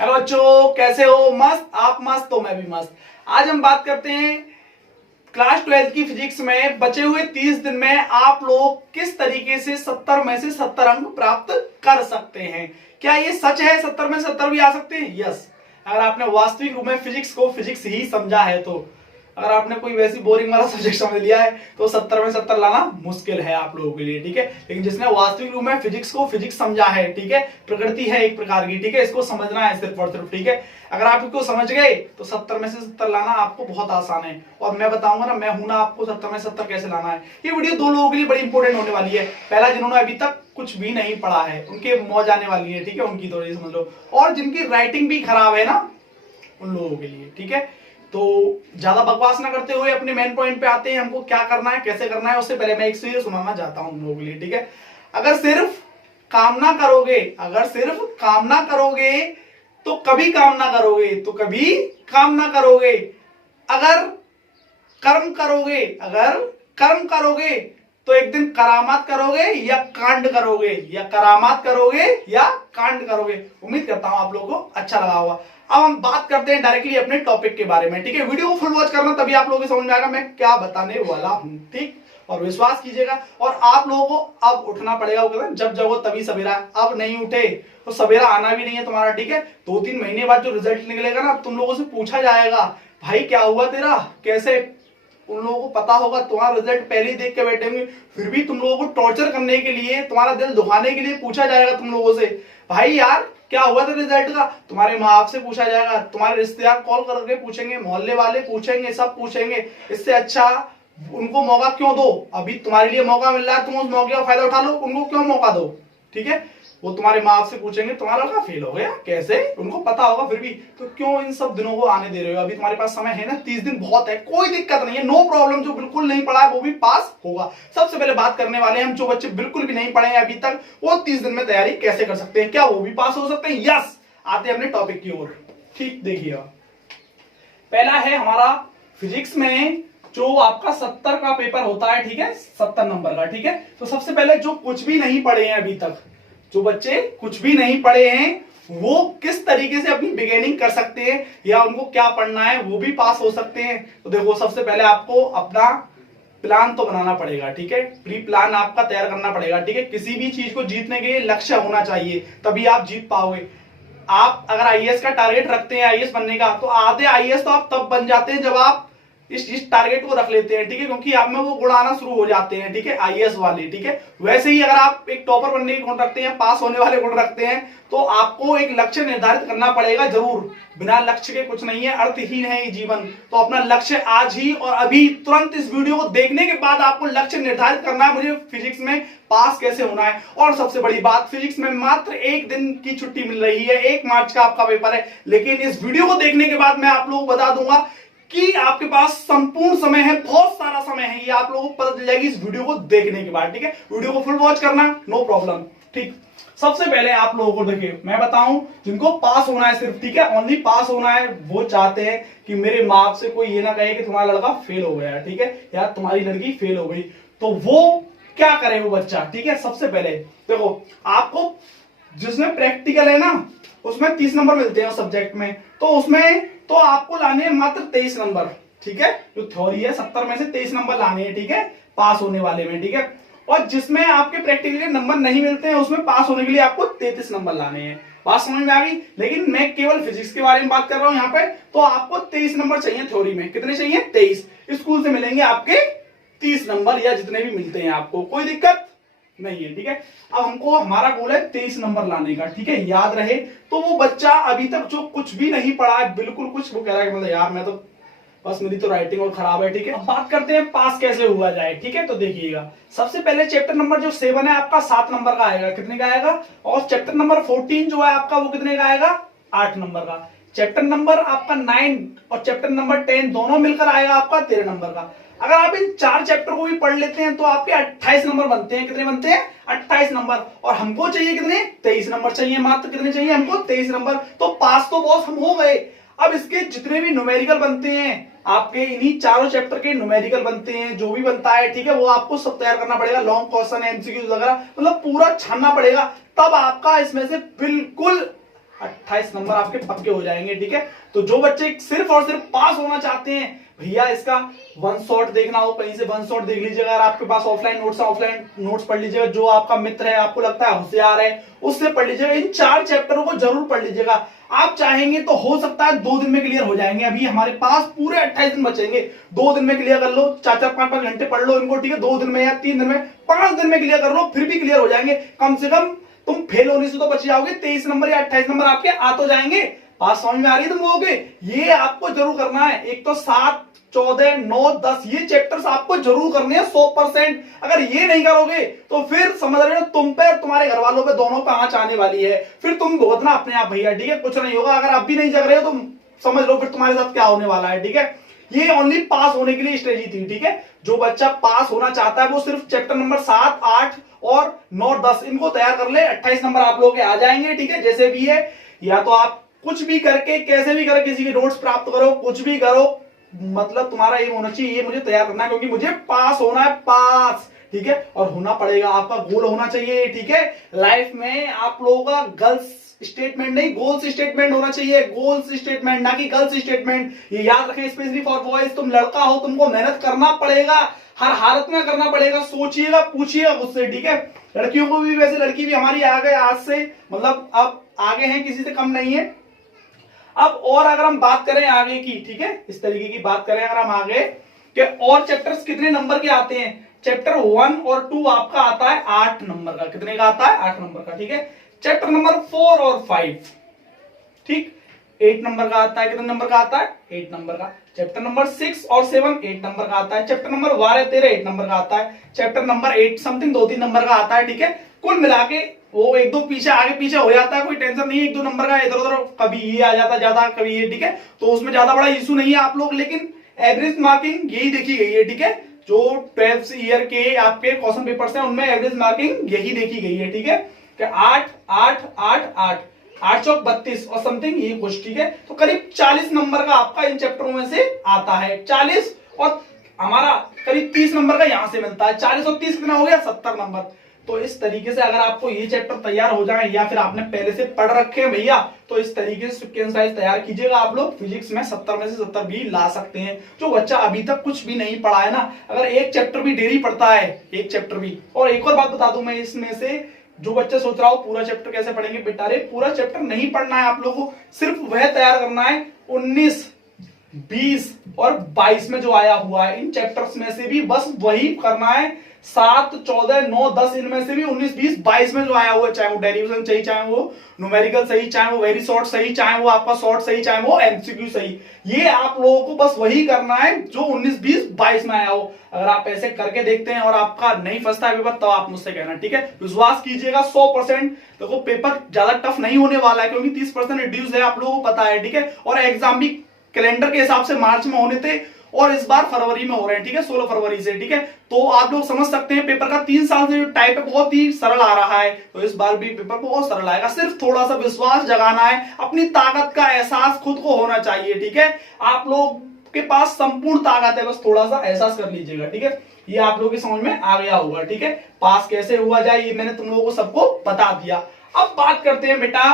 Hello बच्चों, कैसे हो? मस्त? आप मस्त तो मैं भी मस्त। आज हम बात करते हैं क्लास 12 की फिजिक्स में बचे हुए 30 दिन में आप लोग किस तरीके से 70 में से 70 अंक प्राप्त कर सकते हैं। क्या ये सच है 70 में 70 भी आ सकते हैं? यस, अगर आपने वास्तविक रूप में फिजिक्स को फिजिक्स ही समझा है तो। अगर आपने कोई वैसी बोरिंग वाला सब्जेक्ट समझ लिया है तो 70 में 70 लाना मुश्किल है आप लोगों के लिए, ठीक है। लेकिन जिसने वास्तविक रूप में फिजिक्स को फिजिक्स समझा है, ठीक है, प्रकृति है एक प्रकार की, ठीक है, इसको समझना है सिर्फ और सिर्फ, ठीक है। अगर आप इसको समझ गए तो 70 में से 70 लाना आपको बहुत आसान है। और मैं बताऊंगा ना, मैं हूं ना, आपको 70 में 70 कैसे लाना है। ये वीडियो दो लोगों के लिए बड़ी इंपॉर्टेंट होने वाली है। पहला, जिन्होंने अभी तक कुछ भी नहीं पढ़ा है उनके मौज आने वाली है, ठीक है, उनकी थोड़ी समझ लो। और जिनकी राइटिंग भी खराब है ना, उन लोगों के लिए, ठीक है। तो ज्यादा बकवास ना करते हुए अपने मेन पॉइंट पे आते हैं, हमको क्या करना है, कैसे करना है। उससे पहले मैं एक चीज सुनाना चाहता हूं उन लोगों के लिए, ठीक है। अगर सिर्फ कामना करोगे, अगर सिर्फ कामना करोगे तो कभी काम ना करोगे, तो कभी काम ना करोगे। अगर कर्म करोगे, अगर कर्म करोगे तो एक दिन करामात करोगे या कांड करोगे, या करामात करोगे या कांड करोगे। उम्मीद करता हूं आप लोगों को अच्छा लगा होगा। अब हम बात करते हैं डायरेक्टली अपने टॉपिक के बारे में, ठीक है। वीडियो को फुल वॉच करना, तभी आप लोगों को समझ में आएगा मैं क्या बताने वाला हूं, ठीक। और विश्वास कीजिएगा। और आप लोगों को अब उठना पड़ेगा, वो कहते हैं जब जगो तभी सवेरा। अब नहीं उठे तो सवेरा आना भी नहीं है तुम्हारा, ठीक है। 2-3 महीने बाद जो रिजल्ट निकलेगा ना, तुम लोगों से पूछा जाएगा भाई क्या हुआ तेरा, कैसे। उन लोगों को पता होगा, तुम्हारा रिजल्ट पहले ही देख के बैठे होंगे, फिर भी तुम लोगों को टॉर्चर करने के लिए, तुम्हारा दिल दुखाने के लिए पूछा जाएगा तुम लोगों से, भाई यार क्या हुआ तेरे रिजल्ट का। तुम्हारे माँ बाप से पूछा जाएगा, तुम्हारे रिश्तेदार कॉल करके पूछेंगे, मोहल्ले वाले पूछेंगे, सब पूछेंगे। इससे अच्छा उनको मौका क्यों दो। अभी तुम्हारे लिए मौका मिल रहा है, तुम उस मौके का फायदा उठा लो, उनको क्यों मौका दो, ठीक है। वो तुम्हारे माँ बाप से पूछेंगे तुम्हारा लड़का फेल हो गया कैसे, उनको पता होगा, फिर भी तो क्यों इन सब दिनों को आने दे रहे हो। अभी तुम्हारे पास समय है ना, 30 दिन बहुत है, कोई दिक्कत नहीं है, नो प्रॉब्लम। जो बिल्कुल नहीं पढ़ा है वो भी पास होगा। सबसे पहले बात करने वाले हम जो बच्चे बिल्कुल भी नहीं पढ़े हैं अभी तक, वो 30 दिन में तैयारी कैसे कर सकते हैं, क्या वो भी पास हो सकते हैं। यस, आते हैं अपने टॉपिक की ओर, ठीक। देखिए, पहला है हमारा फिजिक्स में जो आपका 70 का पेपर होता है, ठीक है, 70 नंबर का, ठीक है। तो सबसे पहले जो कुछ भी नहीं पढ़े हैं अभी तक, जो बच्चे कुछ भी नहीं पढ़े हैं वो किस तरीके से अपनी बिगिनिंग कर सकते हैं, या उनको क्या पढ़ना है वो भी पास हो सकते हैं। तो देखो, सबसे पहले आपको अपना प्लान तो बनाना पड़ेगा, ठीक है। प्री प्लान आपका तैयार करना पड़ेगा, ठीक है। किसी भी चीज को जीतने के लिए लक्ष्य होना चाहिए, तभी आप जीत पाओगे। आप अगर आईएएस का टारगेट रखते हैं आईएएस बनने का, तो आधे आईएएस तो आप तब बन जाते हैं जब आप इस टारगेट को रख लेते हैं, ठीक है, क्योंकि आप में वो गुण आना शुरू हो जाते हैं, ठीक है, आईएएस वाले, ठीक है। वैसे ही अगर आप एक टॉपर बनने के गुण रखते हैं, पास होने वाले गुण रखते हैं, तो आपको एक लक्ष्य निर्धारित करना पड़ेगा जरूर। बिना लक्ष्य के कुछ नहीं है, अर्थहीन है ये जीवन। तो अपना लक्ष्य आज ही और अभी तुरंत इस वीडियो को देखने के बाद आपको लक्ष्य निर्धारित करना है, मुझे फिजिक्स में पास कैसे होना है। और सबसे बड़ी बात, फिजिक्स में मात्र 1 दिन की छुट्टी मिल रही है, 1 मार्च का आपका पेपर है। लेकिन इस वीडियो को देखने के बाद मैं आप लोगों को बता दूंगा कि आपके पास संपूर्ण समय है, बहुत सारा समय है, ये आप लोगों को पता चल जाएगी इस वीडियो को देखने के बाद, ठीक है। वीडियो को फुल वॉच करना, नो प्रॉब्लम, ठीक। सबसे पहले आप लोगों को देखिए, मैं बताऊं, जिनको पास होना है सिर्फ, ठीक है, ओनली पास होना है, वो चाहते हैं कि मेरे माँ बाप से कोई ये ना कहे कि तुम्हारा लड़का फेल हो गया, ठीक है, या तुम्हारी लड़की फेल हो गई। तो वो क्या करे वो बच्चा, ठीक है। सबसे पहले देखो, आपको जिसमें प्रैक्टिकल है ना, उसमें 30 नंबर मिलते हैं सब्जेक्ट में, तो उसमें तो आपको लाने हैं मात्र 23 नंबर, ठीक है। जो थ्योरी है 70 में से 23 नंबर लाने हैं, ठीक है, पास होने वाले में, ठीक है। और जिसमें आपके प्रैक्टिकल के नंबर नहीं मिलते हैं, उसमें पास होने के लिए आपको 33 नंबर लाने हैं। बात समझ में आ गई। लेकिन मैं केवल फिजिक्स के बारे में बात कर रहा हूं यहाँ पे। तो आपको 23 नंबर चाहिए थ्योरी में। कितने चाहिए? 23। स्कूल से मिलेंगे आपके 30 नंबर, या जितने भी मिलते हैं आपको, कोई दिक्कत नहीं है, ठीक है। अब हमको हमारा गोल है 23 नंबर लाने का, ठीक है, याद रहे। तो वो बच्चा अभी तक जो कुछ भी नहीं पढ़ा है, बिल्कुल कुछ, वो कह रहा है मतलब यार मैं तो बस मेरी तो राइटिंग और खराब है, ठीक है। अब बात करते हैं पास कैसे हुआ जाए, ठीक है। तो देखिएगा, सबसे पहले चैप्टर नंबर जो 7 है आपका 7 नंबर का आएगा, कितने का आएगा। और चैप्टर नंबर 14 जो है आपका, वो कितने का आएगा, 8 नंबर का। चैप्टर नंबर आपका 9 और चैप्टर नंबर 10 दोनों मिलकर आएगा आपका 13 नंबर का। अगर आप इन 4 चैप्टर को भी पढ़ लेते हैं तो आपके 28 नंबर बनते हैं। कितने बनते हैं? 28 नंबर। और हमको चाहिए कितने? 23 नंबर चाहिए मात्र। कितने चाहिए हमको? 23 नंबर। तो पास तो बॉस हम हो गए। अब इसके जितने भी न्यूमेरिकल बनते हैं आपके, इन्हीं चारों चैप्टर के न्यूमेरिकल बनते हैं, जो भी बनता है, ठीक है, वो आपको सब तैयार करना पड़ेगा। लॉन्ग क्वेश्चन, एमसीक्यूज वगैरह, मतलब पूरा छानना पड़ेगा, तब आपका इसमें से बिल्कुल 28 नंबर आपके पक्के हो जाएंगे। ठीक है, तो जो बच्चे सिर्फ और सिर्फ पास होना चाहते हैं, भैया इसका वन शॉट देखना हो कहीं से वन शॉट देख लीजिएगा। अगर आपके पास ऑफलाइन नोट्स है, ऑफलाइन नोट्स पढ़ लीजिएगा। जो आपका मित्र है, आपको लगता है होशियार है, उससे पढ़ लीजिएगा। इन 4 चैप्टरों को जरूर पढ़ लीजिएगा। आप चाहेंगे तो हो सकता है 2 दिन में क्लियर हो जाएंगे। अभी हमारे पास पूरे 28 दिन बचेंगे, 2 दिन में क्लियर कर लो। 4-4 5-5 घंटे पढ़ लो इनको। ठीक है, 2 दिन में या 3 दिन में, 5 दिन में क्लियर कर लो, फिर भी क्लियर हो जाएंगे। कम से कम तुम फेल होने से तो बच जाओगे। 23 नंबर या 28 नंबर आपके आ तो जाएंगे। बात समझ में आ रही है तुम लोगों के? ये आपको जरूर करना है। एक तो 7, 14, 9, 10 ये चैप्टर्स आपको जरूर करने हैं 100%। अगर ये नहीं करोगे तो फिर समझ रहे हो तुम पे और तुम्हारे घर वालों पे दोनों पे आंच आने वाली है। फिर तुम भुगतना अपने आप भैया। ठीक है, कुछ नहीं होगा। अगर आप भी नहीं जग रहे हो तो समझ लो फिर तुम्हारे साथ क्या होने वाला है। ठीक है, ये ओनली पास होने के लिए स्ट्रेटेजी थी। ठीक है, जो बच्चा पास होना चाहता है वो सिर्फ चैप्टर नंबर 7, 8 और 9, 10 इनको तैयार कर ले। 28 नंबर आप लोगों के आ जाएंगे। ठीक है, जैसे भी है, या तो आप कुछ भी करके कैसे भी करके किसी के नोट्स प्राप्त करो, कुछ भी करो, मतलब तुम्हारा एम होना चाहिए ये मुझे तैयार करना है, क्योंकि मुझे पास होना है, पास। ठीक है, और होना पड़ेगा। आपका गोल होना चाहिए। ठीक है, लाइफ में आप लोगों का गर्ल्स स्टेटमेंट नहीं, गोल्स स्टेटमेंट होना चाहिए। गोल्स स्टेटमेंट, ना कि गर्ल्स स्टेटमेंट। ये याद रखें, स्पेशली फॉर बॉयज। तुम लड़का हो, तुमको मेहनत करना पड़ेगा, हर हालत में करना पड़ेगा। सोचिएगा, पूछिएगा मुझसे। ठीक है, लड़कियों को भी वैसे, लड़की भी हमारी आगे आज से, मतलब अब आगे हैं, किसी से कम नहीं है। अब और अगर हम बात करें आगे की, ठीक है, इस तरीके की बात करें अगर हम आगे कि और चैप्टर्स कितने नंबर के आते हैं। चैप्टर 1 और 2 आपका आता है 8 नंबर का। कितने का आता है? 8 नंबर का। ठीक है, चैप्टर नंबर 4 और 5 ठीक 8 नंबर का आता है। कितने नंबर का आता है? 8 नंबर का। चैप्टर नंबर 6 और 7 8 नंबर का आता है। चैप्टर नंबर 12, 13 8 नंबर का आता है। चैप्टर नंबर 8 समथिंग 2-3 नंबर का आता है। ठीक है, कुल मिला के वो 1-2 पीछे आगे पीछे हो जाता है, कोई टेंशन नहीं है। 1-2 नंबर का इधर उधर, कभी ये आ जाता है ज्यादा, कभी ये। ठीक है, तो उसमें ज्यादा बड़ा इशू नहीं है आप लोग, लेकिन एवरेज मार्किंग यही देखी गई है। ठीक है, जो 12th ईयर के आपके क्वेश्चन पेपर्स हैं उनमें एवरेज मार्किंग यही देखी गई है। ठीक है, कि 8 8 8 8 8 चौक 32 और समथिंग ये कुछ। ठीक है, तो करीब 40 नंबर का आपका इन चैप्टरों में से आता है। 40 और हमारा करीब 30 नंबर का यहां से मिलता है। 40 और 30 कितना हो गया? 70 नंबर। तो इस तरीके से अगर आपको ये चैप्टर तैयार हो जाए, या फिर आपने पहले से पढ़ रखे हैं भैया, तो इस तरीके से सिक्वेंस वाइज तैयार कीजिएगा। आप लोग फिजिक्स में 70 में से 70 भी ला सकते हैं। जो बच्चा अभी तक कुछ भी नहीं पढ़ा है ना, अगर एक चैप्टर भी डेली पढ़ता है, एक चैप्टर भी। और एक और बात बता दूं मैं इसमें से, जो बच्चा सोच रहा हो पूरा चैप्टर कैसे पढ़ेंगे, बेटा रे पूरा चैप्टर नहीं पढ़ना है आप लोगों को, सिर्फ वह तैयार करना है 19, 20 और 22 में जो आया हुआ है। इन चैप्टर्स में से भी बस वही करना है। 7, 14, 9, 10 इनमें से भी 19, 20, 22 में जो आया हुआ है, चाहे वो डेरिवेशन सही, चाहे वो न्यूमेरिकल सही, चाहे वो वेरी शॉर्ट सही, चाहे वो आपका शॉर्ट सही, चाहे वो एमसीक्यू सही, ये आप लोगों को बस वही करना है जो 19, 20, 22 में आया हो। अगर आप ऐसे करके देखते हैं और आपका नहीं फंसता है पेपर, तो आप मुझसे कहना। ठीक है, विश्वास कीजिएगा 100%। देखो पेपर ज्यादा टफ नहीं होने वाला है, क्योंकि 30% रिड्यूस है, आप लोगों को पता है। ठीक है, और एग्जाम भी कैलेंडर के हिसाब से मार्च में होने थे और इस बार फरवरी में हो रहे हैं। ठीक है, 16 फरवरी से। ठीक है, तो आप लोग समझ सकते हैं पेपर का 3 साल से जो टाइप है बहुत ही सरल आ रहा है, तो इस बार भी पेपर बहुत सरल आएगा। सिर्फ थोड़ा सा विश्वास जगाना है, अपनी ताकत का एहसास खुद को होना चाहिए। ठीक है, आप लोग के पास संपूर्ण ताकत है, बस थोड़ा सा एहसास कर लीजिएगा। ठीक है, ये आप लोगों की समझ में आ गया होगा। ठीक है, पास कैसे हुआ जाए ये मैंने तुम लोगों को सबको बता दिया। अब बात करते हैं बेटा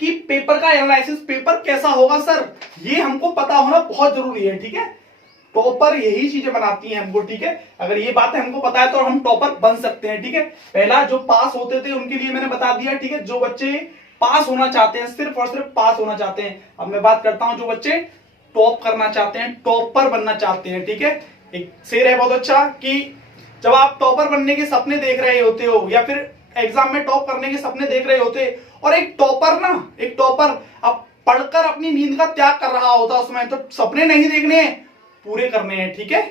कि पेपर का एनालिसिस, पेपर कैसा होगा सर, ये हमको पता होना बहुत जरूरी है। ठीक है, टॉपर यही चीजें बनाती हैं हमको। ठीक है, अगर ये बातें हमको पता है तो हम टॉपर बन सकते हैं। ठीक है, पहला जो पास होते थे उनके लिए मैंने बता दिया। ठीक है, जो बच्चे पास होना चाहते हैं, सिर्फ और सिर्फ पास होना चाहते हैं। अब मैं बात करता हूं जो बच्चे टॉप करना चाहते हैं, टॉपर बनना चाहते हैं। ठीक है, एक शेर है बहुत अच्छा कि जब आप टॉपर बनने के सपने देख रहे होते हो, या फिर एग्जाम में टॉप करने के सपने देख रहे होते, और एक टॉपर अब पढ़कर अपनी नींद का त्याग कर रहा होता उसमें, तो सपने नहीं देखने हैं, पूरे करने हैं। ठीक है,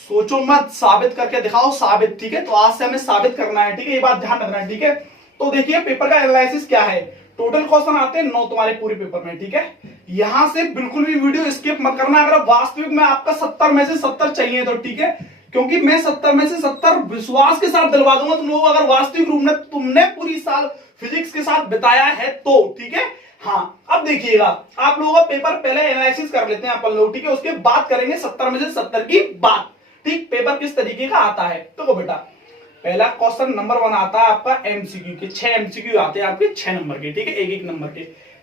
सोचो मत, साबित करके दिखाओ, साबित। ठीक है, तो आज से हमें साबित करना है। ठीक है, ये बात ध्यान रखना है। ठीक है, तो देखिए पेपर का एनालिसिस क्या है। टोटल क्वेश्चन आते हैं 9 तुम्हारे पूरे पेपर में। ठीक है, यहां से बिल्कुल भी वीडियो स्किप मत करना। अगर वास्तविक में आपका 70 में से 70 चाहिए तो ठीक है, क्योंकि मैं 70 में से 70 विश्वास के साथ दिलवा दूंगा तुम लोगों को, अगर वास्तविक रूप में तुमने पूरी साल फिजिक्स के साथ बिताया है तो। ठीक है, हाँ, अब देखिएगा आप लोगों का पेपर पहले एनालिसिस कर लेते हैं अपन लोग। ठीक है, उसके बाद करेंगे 70 में से 70 की बात। ठीक, पेपर किस तरीके का आता है। तो बेटा पहला क्वेश्चन नंबर 1 आता है आपका एमसीक्यू के, 6 एमसीक्यू आते हैं आपके 6 नंबर के, ठीक है, एक एक नंबर के।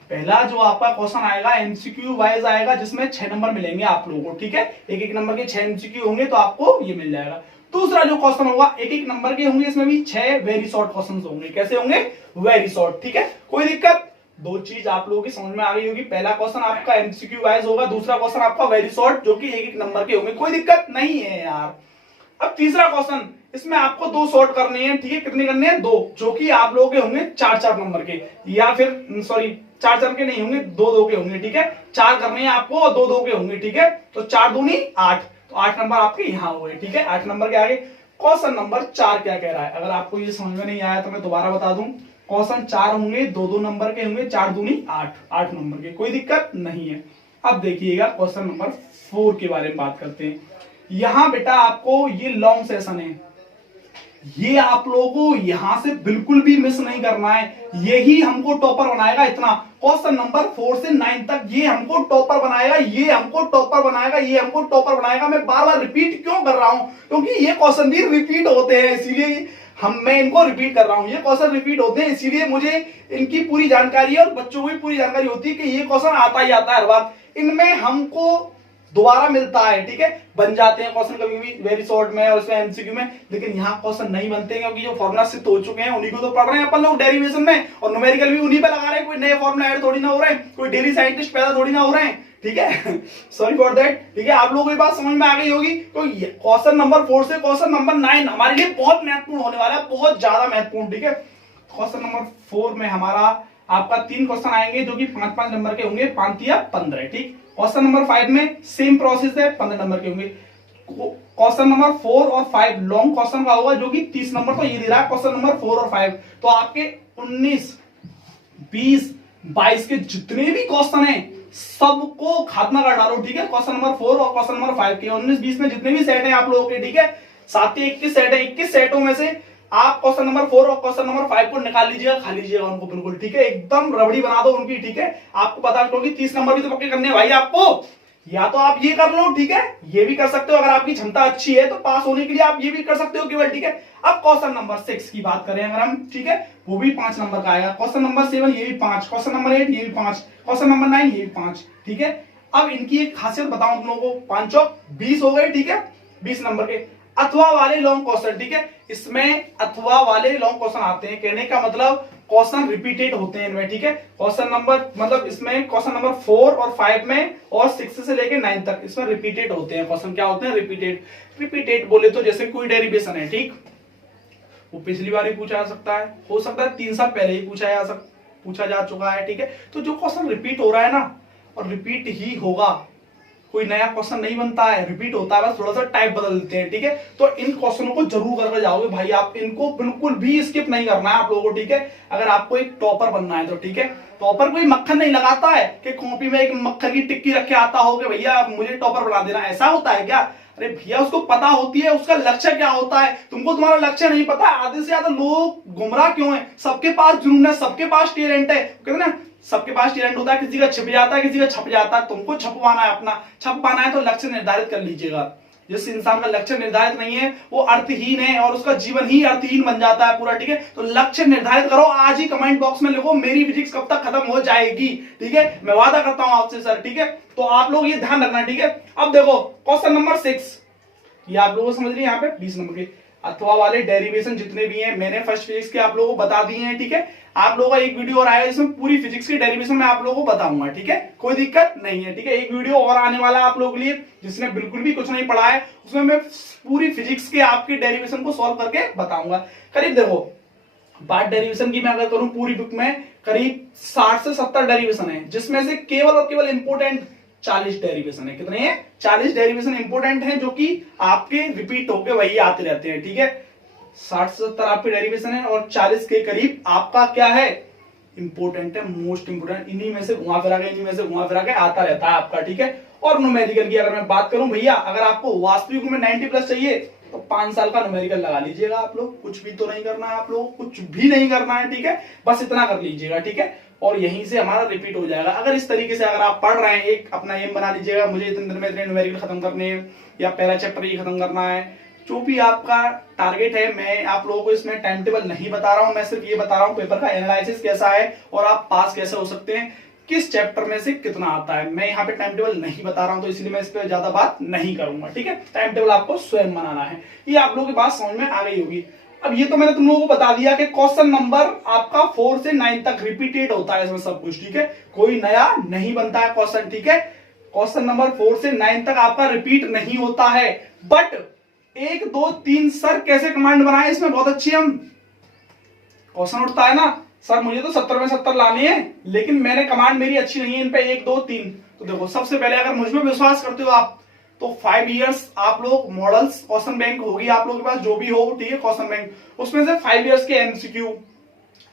पहला जो आपका क्वेश्चन आएगा एमसीक्यू वाइज आएगा, जिसमें 6 नंबर मिलेंगे आप लोगों को, ठीक है, एक एक नंबर के 6 एमसीक्यू होंगे तो आपको ये मिल जाएगा। दूसरा जो क्वेश्चन होगा एक एक नंबर के होंगे, इसमें भी 6 वेरी शॉर्ट क्वेश्चन होंगे। कैसे होंगे? वेरी शॉर्ट, ठीक है, कोई दिक्कत? दो चीज आप लोगों की समझ में आ गई होगी, पहला क्वेश्चन आपका एमसीक्यू वाइज होगा, दूसरा क्वेश्चन आपका वेरी शॉर्ट जो कि एक एक नंबर के होंगे, कोई दिक्कत नहीं है यार। अब तीसरा क्वेश्चन, इसमें आपको 2 शॉर्ट करने हैं, ठीक है, कितने करने हैं? 2, जो कि आप लोगों के होंगे 4-4 नंबर के, या फिर सॉरी 4-4 के नहीं होंगे, 2-2 के होंगे, ठीक है, 4 करने हैं आपको और 2-2 के होंगे, ठीक है, तो 4 दूनी 8, तो 8 नंबर आपके यहाँ हुए, ठीक है। 8 नंबर के आगे क्वेश्चन नंबर 4 क्या कह रहा है? अगर आपको ये समझ में नहीं आया तो मैं दोबारा बता दूं, क्वेश्चन 4 होंगे, 2-2 नंबर के होंगे, 4 दूनी 8, 8 नंबर के, कोई दिक्कत नहीं है। अब देखिएगा क्वेश्चन नंबर 4 के बारे में बात करते हैं। यहां बेटा आपको ये लॉन्ग सेशन है, ये आप लोगों को यहां से बिल्कुल भी मिस नहीं करना है, यही हमको टॉपर बनाएगा। इतना क्वेश्चन नंबर 4 से 9 तक ये हमको टॉपर बनाएगा, ये हमको टॉपर बनाएगा, ये हमको टॉपर बनाएगा। मैं बार बार रिपीट क्यों कर रहा हूं? क्योंकि ये क्वेश्चन भी रिपीट होते हैं, इसीलिए मैं इनको रिपीट कर रहा हूं। ये क्वेश्चन रिपीट होते हैं, इसीलिए मुझे इनकी पूरी जानकारी और बच्चों को भी पूरी जानकारी होती है कि ये क्वेश्चन आता ही आता है हर बार, इनमें हमको दोबारा मिलता है, ठीक है, बन जाते हैं क्वेश्चन कभी भी वेरी शॉर्ट में और उसमें एमसीक्यू में, लेकिन यहाँ क्वेश्चन नहीं बनते क्योंकि जो फॉर्मुला सिद्ध हो चुके हैं उन्हीं को तो पढ़ रहे हैं अपन लोग डेरिवेशन में, और न्यूमेरिकल भी उन्हीं पे लगा रहे हैं, कोई नए फॉर्मुला ऐड थोड़ी ना हो रहे हैं, कोई डेली साइंटिस्ट पैदा थोड़ी ना हो रहे हैं, ठीक है। सॉरी फॉर दैट, ठीक है, आप लोगों को ये बात समझ में आ गई होगी। तो क्वेश्चन नंबर 4 से क्वेश्चन नंबर 9 हमारे लिए बहुत महत्वपूर्ण होने वाला है, बहुत ज्यादा महत्वपूर्ण, ठीक है। क्वेश्चन नंबर 4 में हमारा आपका 3 क्वेश्चन आएंगे जो कि 5-5 नंबर के होंगे, 5 या 15, ठीक। क्वेश्चन नंबर 5 में सेम प्रोसेस है, 15 नंबर के होंगे। क्वेश्चन नंबर 4 और 5 लॉन्ग क्वेश्चन का होगा जो कि 30 नंबर, तो ये दे रहा है क्वेश्चन नंबर 4 और 5, तो आपके 19, 20, 22 के जितने भी क्वेश्चन हैं सबको खात्मा कर डालो, ठीक है। क्वेश्चन नंबर 4 और क्वेश्चन नंबर 5 के 19, 20 में जितने भी सेट हैं आप लोगों के, ठीक है, 7 के 21 सेट है, 21 सेटों में से आप क्वेश्चन नंबर 4 और क्वेश्चन नंबर 5 को निकाल लीजिएगा, खा लीजिएगा उनको बिल्कुल, ठीक है, एकदम रबड़ी बना दो उनकी, ठीक है। आपको पता होगी 30 नंबर भी तो पक्के करने हैं भाई आपको, या तो आप ये कर लो, ठीक है, ये भी कर सकते हो, अगर आपकी क्षमता अच्छी है तो पास होने के लिए आप ये भी कर सकते हो केवल, ठीक है। अब क्वेश्चन नंबर 6 की बात करें अगर हम, ठीक है, वो भी 5 नंबर का आएगा। क्वेश्चन नंबर 7 ये भी 5, क्वेश्चन नंबर 8 ये भी 5, क्वेश्चन नंबर 9 ये भी 5, ठीक है। अब इनकी एक खासियत बताऊं तुम लोगों को, 5 और 20 हो गए, ठीक है, 20 नंबर के अथवा वाले लॉन्ग क्वेश्चन, ठीक है, इसमें अथवा वाले लॉन्ग क्वेश्चन आते हैं, कहने का मतलब क्वेश्चन रिपीटेड होते हैं इनमें, ठीक है। क्वेश्चन नंबर मतलब इसमें क्वेश्चन नंबर 4 और 5 में और 6 से लेके 9 तक इसमें रिपीटेड होते हैं क्वेश्चन, क्या होते हैं? रिपीटेड। रिपीटेड बोले तो जैसे कोई डेरिवेशन है, ठीक, वो पिछली बार ही पूछा जा सकता है, हो सकता है 3 साल पहले ही पूछा जा चुका है, ठीक है। तो जो क्वेश्चन रिपीट हो रहा है ना, और रिपीट ही होगा, कोई नया क्वेश्चन नहीं बनता है, रिपीट होता है, बस थोड़ा सा टाइप बदल देते हैं, ठीक है। तो इन क्वेश्चनों को जरूर करके जाओगे भाई, आप इनको बिल्कुल भी स्किप नहीं करना है आप लोगों को, ठीक है। अगर आपको एक टॉपर बनना है तो, ठीक है, टॉपर कोई मक्खन नहीं लगाता है कि कॉपी में एक मक्खन की टिक्की रख के आता हो कि भैया मुझे टॉपर बना देना, ऐसा होता है क्या? अरे भैया उसको पता होती है उसका लक्ष्य क्या होता है, तुमको तुम्हारा लक्ष्य नहीं पता। आधे से ज्यादा लोग गुमराह क्यों है? सबके पास जुनून है, सबके पास टैलेंट है, कहते ना सबके पास टैलेंट होता है, किसी का छिप जाता है, किसी का छप जाता है, तुमको छपवाना है, अपना छप पाना है तो लक्ष्य निर्धारित कर लीजिएगा। जिस इंसान का लक्ष्य निर्धारित नहीं है वो अर्थहीन है और उसका जीवन ही अर्थहीन बन जाता है पूरा, ठीक है। तो लक्ष्य निर्धारित करो, आज ही कमेंट बॉक्स में लिखो मेरी फिजिक्स कब तक खत्म हो जाएगी, ठीक है, मैं वादा करता हूं आपसे सर, ठीक है। तो आप लोग ये ध्यान रखना, ठीक है। अब देखो क्वेश्चन नंबर 6, ये आप लोगों को समझ रही है, यहाँ पे 20 नंबर के अथवा वाले डेरिवेशन जितने भी हैं मैंने फर्स्ट फिजिक्स के आप लोगों को बता दिए हैं, ठीक है। आप लोगों का एक वीडियो और आएगा जिसमें पूरी फिजिक्स की डेरिवेशन मैं आप लोगों को बताऊंगा, ठीक है, कोई दिक्कत नहीं है, ठीक है। एक वीडियो और आने वाला है आप लोगों के लिए जिसने बिल्कुल भी कुछ नहीं पढ़ा है, उसमें मैं पूरी फिजिक्स के आपकी डेरिवेशन को सॉल्व करके बताऊंगा। करीब देखो बात डेरिवेशन की मैं अगर करूं, पूरी बुक में करीब 60 से 70 डेरिवेशन है, जिसमें से केवल और केवल इंपोर्टेंट 40 डेरिवेशन है। कितने हैं? 40 डेरिवेशन इंपोर्टेंट हैं जो कि आपके रिपीट होके वही आते रहते हैं, ठीक है। 60 से 70 आपके डेरिवेशन है और 40 के करीब आपका क्या है? इंपोर्टेंट है, मोस्ट इंपोर्टेंट, इन्हीं में से घुमा फिरा के आता रहता है आपका, ठीक है। और न्यूमेरिकल की अगर मैं बात करूं भैया, अगर आपको वास्तविक में 90 प्लस चाहिए तो 5 साल का न्यूमेरिकल लगा लीजिएगा आप लोग, कुछ भी तो नहीं करना है आप लोग, कुछ भी नहीं करना है, ठीक है, बस इतना कर लीजिएगा, ठीक है। और यहीं से हमारा रिपीट हो जाएगा। अगर इस तरीके से अगर आप पढ़ रहे हैं, एक अपना एम बना लीजिएगा, मुझे इतने दिन में इतने न्यूमेरिकल खत्म करने हैं या पहला चैप्टर ये खत्म करना है, जो भी आपका टारगेट है, मैं आप लोगों को इसमें टाइम टेबल नहीं बता रहा हूं, मैं सिर्फ ये बता रहा हूं पेपर का एनालिसिस कैसा है और आप पास कैसे हो सकते हैं, किस चैप्टर में से कितना आता है। मैं यहाँ पे टाइम टेबल नहीं बता रहा हूं, तो इसलिए मैं इस पर ज्यादा बात नहीं करूंगा, ठीक है। टाइम टेबल आपको स्वयं बनाना है। ये आप लोगों की बात समझ में आ गई होगी। अब ये तो मैंने तुम लोगों को बता दिया कि क्वेश्चन नंबर आपका 4 से 9 तक रिपीटेड होता है इसमें सब कुछ, ठीक है। कोई नया नहीं बनता है क्वेश्चन, ठीक है। क्वेश्चन नंबर 4 से 9 तक आपका रिपीट नहीं होता है। बट 1 2 3 सर कैसे कमांड बनाए इसमें बहुत अच्छी, हम क्वेश्चन उठता है ना सर मुझे तो 70 में 70 लानी है, लेकिन मैंने कमांड मेरी अच्छी नहीं है इन पे 1 2 3। तो देखो सबसे पहले अगर मुझ में विश्वास करते हो आप, तो 5 इयर्स आप लोग मॉडल्स क्वेश्चन बैंक होगी आप लोगों के पास जो भी हो, ठीक है, क्वेश्चन बैंक, उसमें से 5 इयर्स के एमसीक्यू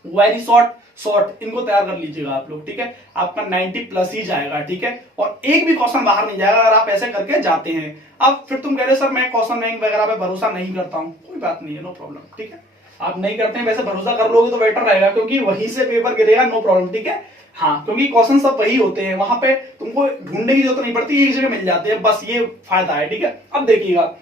वेरी शॉर्ट इनको तैयार कर लीजिएगा आप लोग, ठीक है। आपका 90 प्लस ही जाएगा, ठीक है, और एक भी क्वेश्चन बाहर नहीं जाएगा अगर आप ऐसे करके जाते हैं। अब फिर तुम कह रहे हो सर मैं क्वेश्चन बैंक वगैरह पे भरोसा नहीं करता हूं, कोई बात नहीं है, नो प्रॉब्लम, ठीक है। आप नहीं करते हैं, वैसे भरोसा कर लोगे तो बेटर रहेगा, क्योंकि वहीं से पेपर गिरेगा, नो प्रॉब्लम, ठीक है। हाँ, क्योंकि क्वेश्चन सब वही होते हैं, वहां पे तुमको ढूंढने की जरूरत नहीं पड़ती, एक जगह मिल जाते हैं, बस ये फायदा है, ठीक है। अब देखिएगा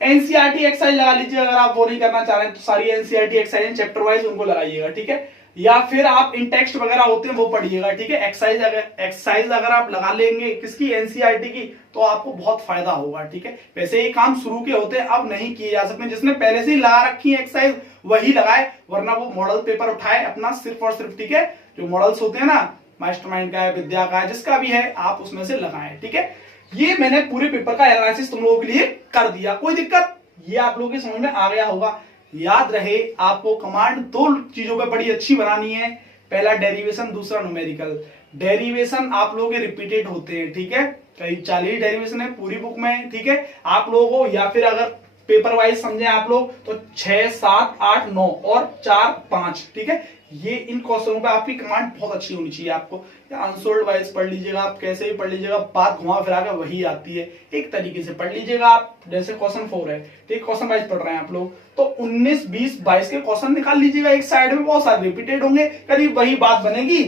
एनसीईआरटी एक्सरसाइज लगा लीजिए, अगर आप वो नहीं करना चाह रहे हैं तो सारी एनसीईआरटी एक्सरसाइज चैप्टर वाइज उनको लगाइएगा, ठीक है। या फिर आप इन टेक्स्ट वगैरह होते हैं वो पढ़िएगा, ठीक है। एक्सरसाइज अगर आप लगा लेंगे किसकी, एनसीईआरटी की, तो आपको बहुत फायदा होगा, ठीक है। वैसे ये काम शुरू के होते हैं, अब नहीं किए जा सकते। जिसने पहले से ही लगा रखी है एक्सरसाइज वही लगाए, वरना वो मॉडल पेपर उठाए अपना सिर्फ और सिर्फ, ठीक है। जो मॉडल्स होते हैं ना, मास्टरमाइंड का है, विद्या का है, जिसका भी है, आप उसमें से लगाएं, ठीक है। ये मैंने पूरे पेपर का एनालिसिस तुम लोगों के लिए कर दिया, कोई दिक्कत, ये आप लोगों की समझ में आ गया होगा। याद रहे आपको कमांड 2 चीजों पे बड़ी अच्छी बनानी है, पहला डेरिवेशन, दूसरा न्यूमेरिकल। डेरिवेशन आप लोगों के रिपीटेड होते हैं, ठीक है, करीब 40 डेरिवेशन है पूरी बुक में, ठीक है। आप लोगों को, या फिर अगर पेपर वाइज समझे आप लोग, तो 6 7 8 9 और 4 5, ठीक है। ये इन क्वेश्चनों पे आपकी कमांड बहुत अच्छी होनी चाहिए आपको, या आंसर्ड वाइज पढ़ लीजिएगा आप, कैसे भी पढ़ लीजिएगा, बात घुमा फिरा के वही आती है, एक तरीके से पढ़ लीजिएगा आप। जैसे क्वेश्चन 4 है, ठीक, क्वेश्चन वाइज पढ़ रहे हैं आप लोग, तो 19 20 22 के क्वेश्चन निकाल लीजिएगा, एक साइड में बहुत सारे रिपीटेड होंगे, करीब वही बात बनेगी,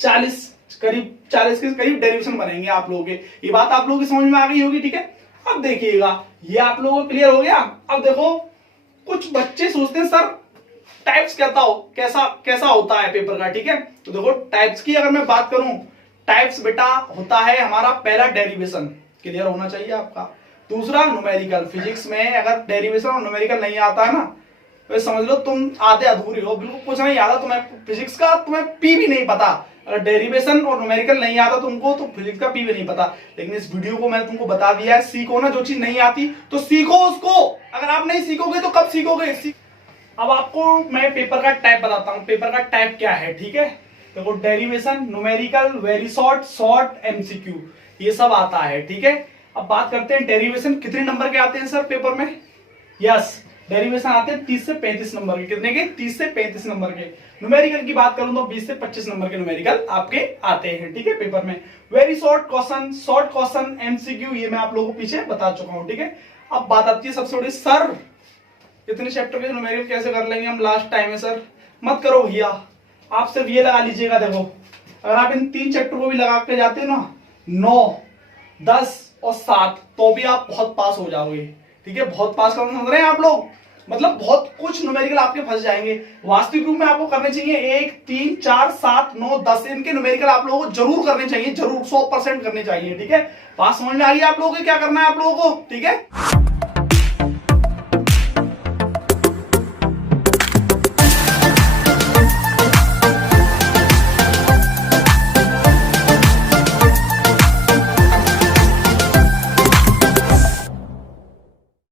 40 के करीब डेरिवेशन बनेंगे आप लोगों के। ये बात आप लोगों की समझ में आ गई होगी, ठीक है। अब देखिएगा ये आप लोगों को क्लियर हो गया। अब देखो कुछ बच्चे सोचते हैं सर टाइप्स कैसा होता है पेपर का, ठीक है। तो देखो टाइप्स की अगर मैं बात करूं, टाइप्स बेटा होता है हमारा पहला डेरिवेशन, क्लियर होना चाहिए आपका, दूसरा न्यूमेरिकल। फिजिक्स में अगर डेरिवेशन और न्यूमेरिकल नहीं आता है ना, तो समझ लो तुम आधे अधूरे हो, बिल्कुल कुछ नहीं आता तुम्हें फिजिक्स का, तुम्हें पी भी नहीं पता। अगर डेरिवेशन और न्यूमेरिकल नहीं आता तुमको, तो फिजिक्स का पी भी नहीं पता। लेकिन इस वीडियो को मैंने तुमको बता दिया है, सीखो ना, जो चीज नहीं आती तो सीखो उसको, अगर आप नहीं सीखोगे तो कब सीखोगे। अब आपको मैं पेपर का टाइप बताता हूं, पेपर का टाइप क्या है, ठीक है। देखो derivation, numerical, very short, MCQ, ये सब आता है, ठीक है। अब बात करते हैं डेरिवेशन कितने नंबर के आते हैं सर पेपर में। यस, डेरिवेशन आते हैं 30 से 35 नंबर के, कितने के, 30 से 35 नंबर के। न्यूमेरिकल की बात करूं तो 20 से 25 नंबर के न्यूमेरिकल आपके आते हैं, ठीक है, पेपर में। वेरी शॉर्ट क्वेश्चन, एमसीक्यू, ये मैं आप लोगों को पीछे बता चुका हूं, ठीक है। अब बात आती है सबसे बड़ी, सर इतने चैप्टर के न्यूमेरिकल कैसे कर लेंगे हम, लास्ट टाइम है सर। मत करो भैया, आप सिर्फ ये लगा लीजिएगा, देखो अगर आप इन 3 चैप्टर को भी लगा के जाते हो ना, 9 10 और 7, तो भी आप बहुत पास हो जाओगे, ठीक है। बहुत पास करना समझ रहे हैं आप लोग, मतलब बहुत कुछ न्यूमेरिकल आपके फंस जाएंगे। वास्तविक रूप में आपको करने चाहिए 1 3 4 7 9 10 इनके न्यूमेरिकल आप लोगों को जरूर करने चाहिए, जरूर 100% करने चाहिए, ठीक है। बात समझ में आ रही है आप लोगों को क्या करना है आप लोगों को, ठीक है।